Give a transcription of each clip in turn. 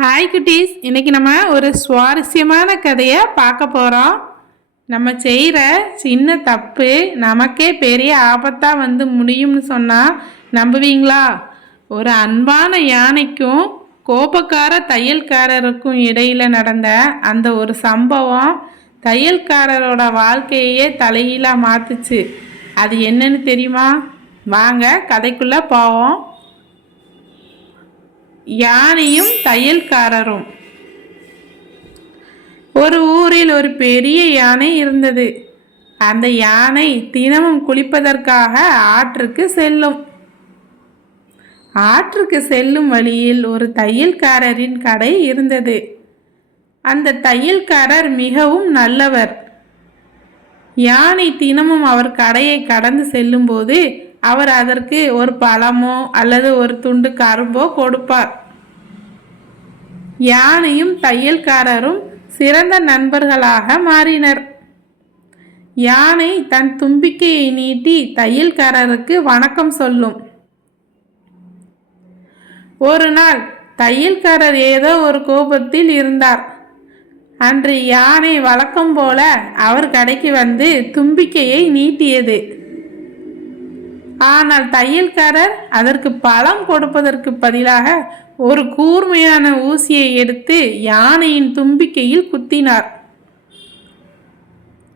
Hi குட்டீஸ், இன்னைக்கு நம்ம ஒரு சுவாரஸ்யமான கதையை பார்க்க போகிறோம். நம்ம செய்கிற சின்ன தப்பு நமக்கே பெரிய ஆபத்தாக வந்து முடியும்னு சொன்னால் நம்புவீங்களா? ஒரு அன்பான யானைக்கும் கோபக்கார தையல்காரருக்கும் இடையில் நடந்த அந்த ஒரு சம்பவம் தையல்காரரோட வாழ்க்கையே தலைகீழாக மாற்றுச்சு. அது என்னன்னு தெரியுமா? வாங்க கதைக்குள்ளே போவோம். யானையும் தையல்காரரும். ஒரு ஊரில் ஒரு பெரிய யானை இருந்தது. அந்த யானை தினமும் குளிப்பதற்காக ஆற்றுக்கு செல்லும். ஆற்றுக்கு செல்லும் வழியில் ஒரு தையல்காரரின் கடை இருந்தது. அந்த தையல்காரர் மிகவும் நல்லவர். யானை தினமும் அவர் கடையை கடந்து செல்லும்போது அவர் அதற்கு ஒரு பழமோ அல்லது ஒரு துண்டு கரும்போ கொடுப்பார். யானையும் தையல்காரரும் சிறந்த நண்பர்களாக மாறினர். யானை தன் தும்பிக்கையை நீட்டி தையல்காரருக்கு வணக்கம் சொல்லும். ஒரு நாள் தையல்காரர் ஏதோ ஒரு கோபத்தில் இருந்தார். அன்று யானை வழக்கம் போல அவர் கடைக்கு வந்து தும்பிக்கையை நீட்டியது. ஆனால் தையல்காரர் அதற்கு பழம் கொடுப்பதற்கு பதிலாக ஒரு கூர்மையான ஊசியை எடுத்து யானையின் தும்பிக்கையில் குத்தினார்.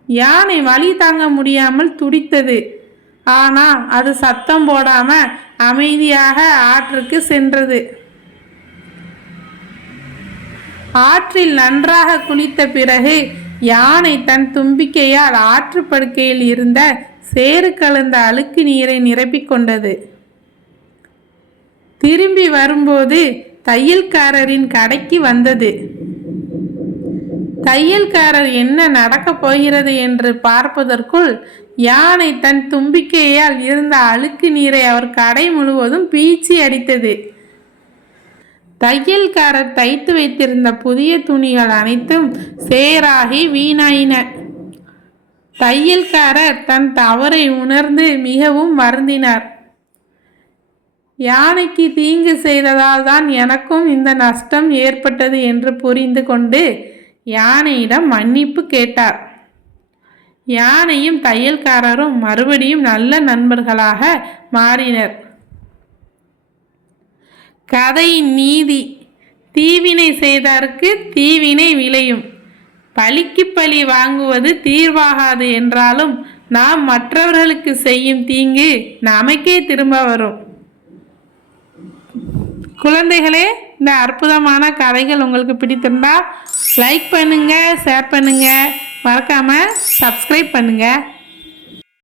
யானை வலி தாங்க முடியாமல் துடித்தது. ஆனால் அது சத்தம் போடாம அமைதியாக ஆற்றுக்கு சென்றது. ஆற்றில் நன்றாக குளித்த பிறகு யானை தன் தும்பிக்கையால் ஆற்றுப்படுக்கையில் இருந்த சேறு கலந்த அழுக்கு நீரை நிரப்பிக்கொண்டது. திரும்பி வரும்போது தையல்காரரின் கடைக்கு வந்தது. தையல்காரர் என்ன நடக்கப் போகிறது என்று பார்ப்பதற்குள் யானை தன் தும்பிக்கையால் இருந்த அழுக்கு நீரை அவர் கடை முழுவதும் பீச்சி அடித்தது. தையல்காரர் தைத்து வைத்திருந்த புதிய துணிகள் அனைத்தும் சேராகி வீணாயின. தையல்காரர் தன் தவறை உணர்ந்து மிகவும் வருந்தினார். யானைக்கு தீங்கு செய்ததால் தான் எனக்கும் இந்த நஷ்டம் ஏற்பட்டது என்று புரிந்து கொண்டு யானையிடம் மன்னிப்பு கேட்டார். யானையும் தையல்காரரும் மறுபடியும் நல்ல நண்பர்களாக மாறினர். கதையின் நீதி: தீவினை செய்தாருக்கு தீவினை விளையும். பழிக்கு பழி வாங்குவது தீர்வாகாது என்றாலும் நாம் மற்றவர்களுக்கு செய்யும் தீங்கு நமக்கே திரும்ப வரும். குழந்தைகளே, இந்த அற்புதமான கதைகள் உங்களுக்கு பிடித்திருந்தா லைக் பண்ணுங்க, ஷேர் பண்ணுங்க, மறக்காம சப்ஸ்கிரைப் பண்ணுங்க.